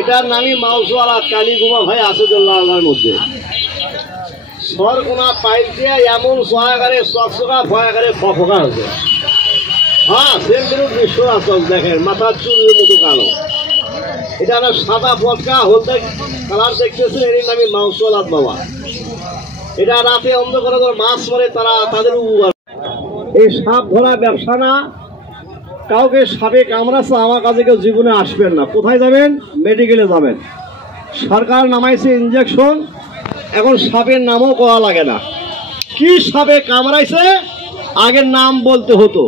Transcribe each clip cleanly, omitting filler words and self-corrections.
এটার নামই মাউসওয়ালা কালীগুমা ভাই আসাদুল্লাহ আল্লাহর মধ্যে সরকোনা পাইলতে এমন সহায়কারে চকচকা ভয়াকারে ফফকা হয়েছে। হ্যাঁ সেন্টিমিটার দৃশ্য আছে দেখেন, মাথার চুলের মতো কালো। এটা একটা সাদা পটকা হলদে কালার দেখতেছে, এর নামই মাউসওয়ালা বাবা। এটা রাতে অন্ধকারে মাছ মারে তারা, তাদের উপকার। এই সাপ ধরা ব্যবসা না, কাউকে সাপে কামড়াচ্ছে আমার কাছে কেউ জীবনে আসবেন না। কোথায় যাবেন? মেডিকেলে যাবেন। সরকার নামাইছে ইঞ্জেকশন, এখন সাপের নামও করা লাগে না। কি সাপে কামড়াইছে আগের নাম বলতে হতো,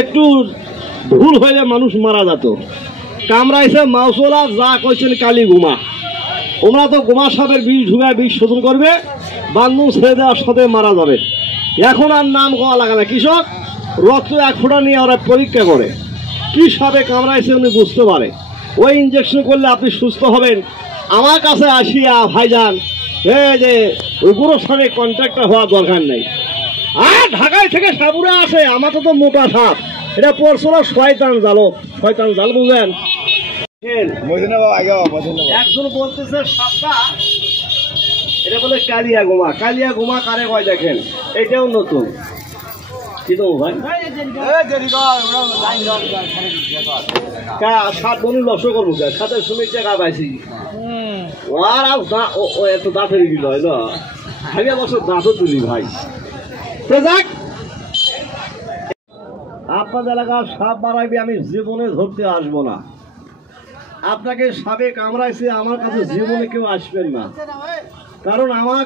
একটু ভুল হইলে মানুষ মারা যেত। কামড়াইছে মাউসওয়ালা, যা কইছেন কালীগুমা। ওরা তো গোমা সাপের বিষ ঢুকায় বিষ শোধন করবে, বান্ধব ছেড়ে দেওয়ার সাথে মারা যাবে। এখন আর নাম করা লাগে না। কৃষক রক্ত এক ফোঁটা নিয়ে ওরা পরীক্ষা করে, কি সাপে কামড়াইছে উনি বুঝতে পারে। ওই ইঞ্জেকশন করলে আপনি সুস্থ হবেন। আমার কাছে আসিয়া ভাইজান যে ওই গুঁড়োর সাথে কন্ট্রাক্টর হওয়ার দরকার নেই। আর ঢাকায় থেকে সাপুরে আসে, আমার তো মোটা সাপ, এটা পড়ছিল শয়তান জালো। শয়তান জাল বুঝলেন? একজন বলতেছে সাপটা এটা বলে কালিয়া গোমা। কালিয়া গোমা কারে কয় দেখেন, এটাও নতুন। কি তো ভাই সাত বন্ধু লক্ষ্য করবো সাথে শুনে টাকা পাইছি। আর এত দাঁতের গিল হয় না, হাজার বছর দাঁতও তুলি ভাই। তো যাক, আপনাদের এলাকার সাপ বাড়াইবে আমি জীবনে ধরতে আসবো না। আপনাকে সাপে কামড়াইছে আমার কাছে জীবনে কেউ আসবেন না, কারণ আমার